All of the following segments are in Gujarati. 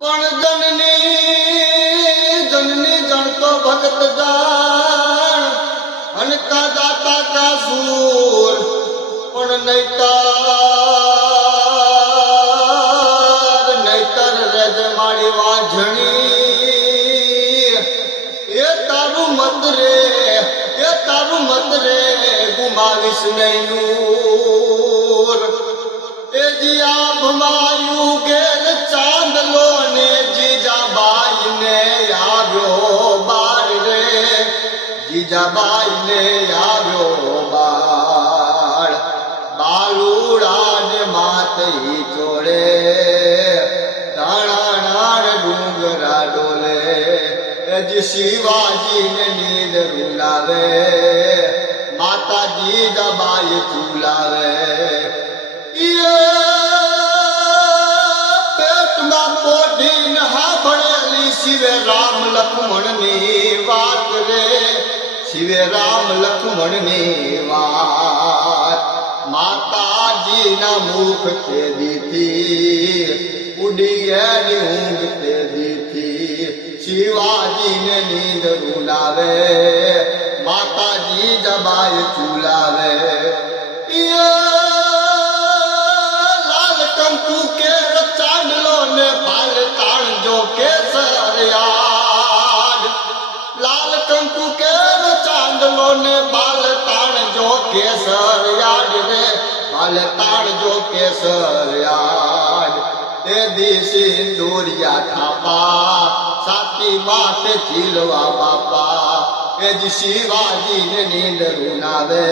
પણ જનની જણતો ભગત જાણ અનકા દાતા કા સૂર પણ નૈતર રેજ મારી વાંઝણી એ તારું મત રે ગુમાવીશ નહીં નૂર એ જી આભમાયું ગેર ચાંદલો ને જીજાબાઈ ને આવ્યો બાર રે જીજાબાઈ ને આવ્યો બાળ બાલુડા ને માતઈ ચોડે દાણાણાણ ડુંગરા ડોલે એજ શિવાજી ને નીંદ રૂલાવે માતા જીજાબાઈ ચૂલાવે પેટમાં પોઢી નહા ભણેલી શિવે રામ લક્ષ્મણ ની વાત રે શિવે રામ લક્ષ્મણ ની વાત માતાજીના મુખ તે દીથી ઉડી ગયેલી ઊંઘ તે દીથી શિવાજીને નીંદ રૂલાવે માતાજી જબાઈ ચૂલાવે કંકુ કેર ચાંદલો ને ભાલ તાણજો કેસર યાદ લાલ કંકુ કેર ચાંદલો ને બાલ તાણજો કેસર યાદ રે બાલ તાણજો કેસર યાદ તે દિશી દોરિયા થાપા સાતી માથે ચીલવા બાપા એ જ શિવાજી ને નીંદ રૂનાવે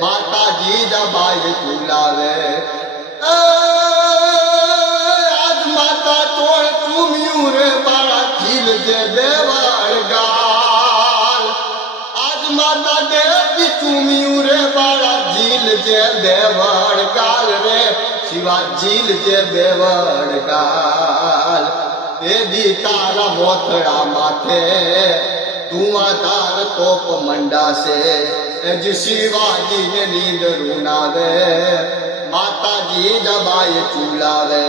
માતાજી જબાઈ ચૂલાવે આજ માતા તોડ ચૂમ્યું રે મારા ચીલ જે દેવાળ ગાલ આજ માતા દેવી ચૂમ્યું રે મારા જીલ જે દેવાળ ગાલ રે શિવા જીલ જે દેવાળ ગાલ એ દી તારા મોથડા માથે ધુઆધાર તોપ મંડાશે એજ શિવાજી ને નીંદ રૂનાવે માતાજી જબાઈ ચૂલાવે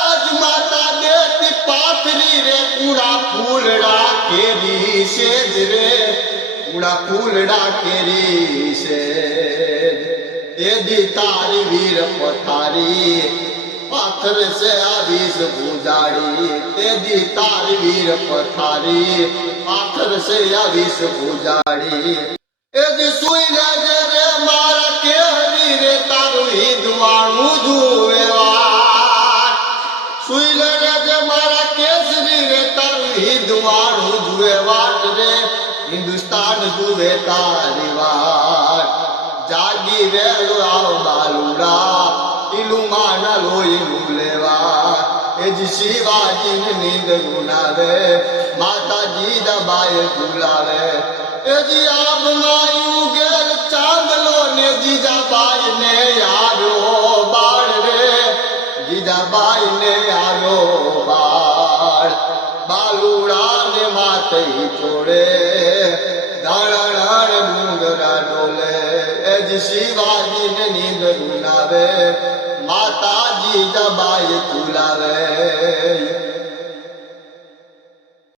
આજ માતા દેતી પાથરી રે કુડા ફૂલડા કેરી સેજ રે કુડા ફૂલડા કેરી સેજ એ દી તારી વીર પથારી પાથર સે આવીશ પૂજાડી તે દી તારી વીર પથારી પાથર સે આવીશ પૂજાડી એ દી સુઈ લેજે રે મારા કેહરી રે તારું હિદવાણું જુએવા સુઈ લેજે મારા કેસરી રે તારું હિદવાણું જુએવાટ રે હિન્દુસ્તાન જુએ તારી વાત જાગી વેલો આવ બાલુડા ઇલુમાના લોહીનું લેવા એ જ શિવાજી ને નીંદ રૂનાવે માતાજી દબાઈ ચૂલાવે એ જી આભમાયું ગેર ચાંદલો ને જીજાબાઈ ને આવ્યો બાળ રે જીજાબાઈ ને આવ્યો બાળ બાલુડા ને માતઈ છોડે દાણાણ ડુંગરા ડોલે એ જ શિવાજી ને નીંદ રૂનાવે માતાજી દબાઈ ચૂલાવે